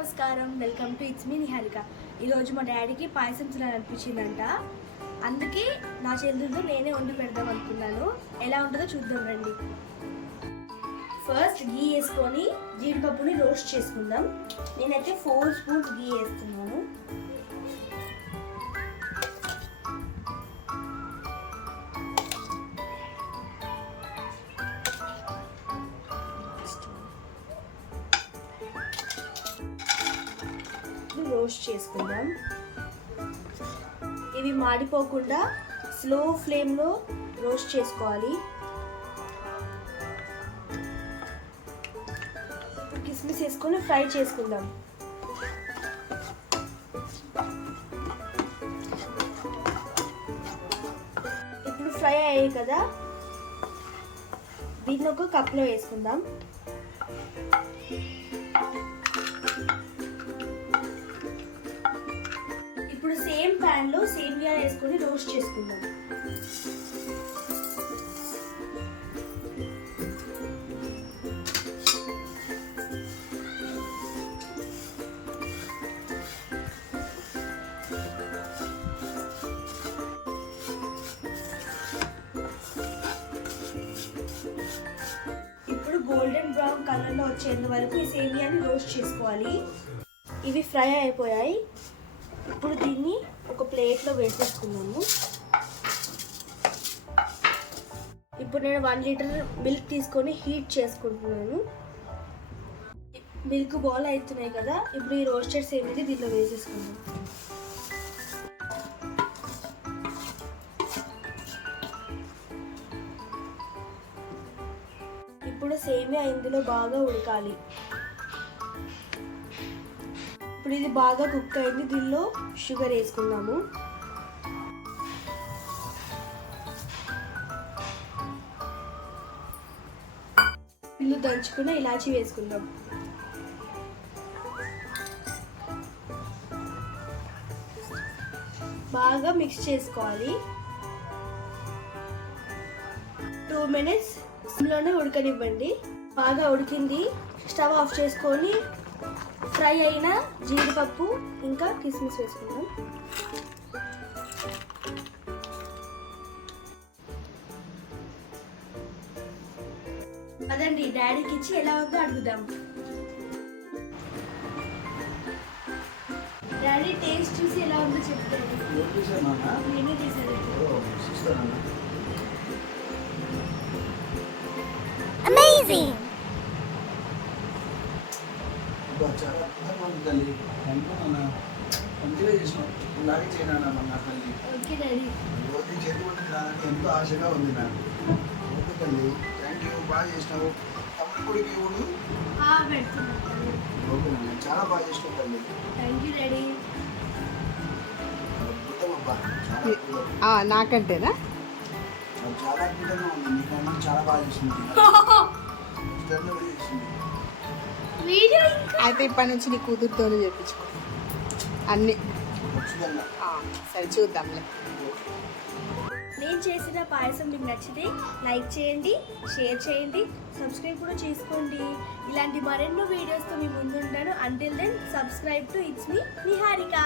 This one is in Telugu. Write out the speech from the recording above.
నమస్కారం. Welcome to its me Niharika ఈరోజు మా డాడీకి పాయసం తినాలనిపించిందంట. అందుకే నా చెల్లెలు నేనే వండి పెడదాం అనుకున్నాను. ఎలా ఉంటుందో చూద్దాం రండి. ఫస్ట్ గీ వేసుకొని జీడిపప్పుని రోస్ట్ చేసుకుందాం. నేనైతే ఫోర్ స్పూన్స్ గీ వేస్తున్నాను. రోస్ట్ చేసుకుందాం. ఇవి మాడిపోకుండా స్లో ఫ్లేమ్లో రోస్ట్ చేసుకోవాలి. కిస్మిస్ వేసుకొని ఫ్రై చేసుకుందాం. ఇప్పుడు ఫ్రై అయ్యాయి కదా. దీన్ని ఒక కప్లో వేసుకుందాం. ప్యాన్లో సేమియా వేసుకొని రోస్ట్ చేసుకుందాం. ఇప్పుడు గోల్డెన్ బ్రౌన్ కలర్లో వచ్చేంత వరకు ఈ సేమియాని రోస్ట్ చేసుకోవాలి. ఇవి ఫ్రై అయిపోయాయి. ఇప్పుడు దీన్ని ఒక ప్లేట్లో వేసేసుకున్నాము ఇప్పుడు నేను వన్ లీటర్ మిల్క్ తీసుకొని హీట్ చేసుకుంటున్నాను. మిల్క్ బాల్ అవుతున్నాయి కదా ఇప్పుడు ఈ రోస్టర్స్ ఏమిటి దీనిలో వేసేసుకుందాం. ఇప్పుడు సేమియా ఇందులో బాగా ఉడకాలి. ఇప్పుడు ఇది బాగా కుక్ అయింది. దీనిలో షుగర్ వేసుకుందాము. ఇల్లు దంచుకున్న ఇలాచి వేసుకుందాం. బాగా మిక్స్ చేసుకోవాలి. టూ మినిట్స్ సిమ్లోనే ఉడకనివ్వండి. బాగా ఉడికింది. స్టవ్ ఆఫ్ చేసుకొని ఫ్రై అయిన జీడిపప్పు ఇంకా కిస్మిస్ వేసుకుందాం. అదండి డాడీకి ఇచ్చి ఎలా ఉందో అడుగుదాం. డాడీ టేస్ట్ చూసి ఎలా ఉందో చెప్తాను నేనే చేశాను Amazing! తల్లి మంచిగా ఇలాగే చేయనా మన తల్లి ఓకే డాడీ రోజు చేతి వంట తినాలని ఎంతో ఆశగా ఉంది నాకు ఓకే తల్లి థ్యాంక్ యూ బాగా చేసినావు తమ్ముడు పెడుతున్నాను ఓకే చాలా బాగా చేసినావు తల్లి నాకంటేనా? చాలా అద్భుతంగా ఉంది. నీకన్నా చాలా బాగా చేసింది. కూడా చేసింది. అయితే ఇప్పటి నుంచి నీ కూతురుతోనే చెప్పించుకో అన్ని. ఖచ్చితంగా సరే చూద్దాంలే. నేను చేసిన పాయసం మీకు నచ్చితే లైక్ చేయండి షేర్ చేయండి సబ్స్క్రైబ్ కూడా చేసుకోండి. ఇలాంటి మరెన్నో వీడియోస్తో మీ ముందుంటాను. Until then subscribe to its me Niharika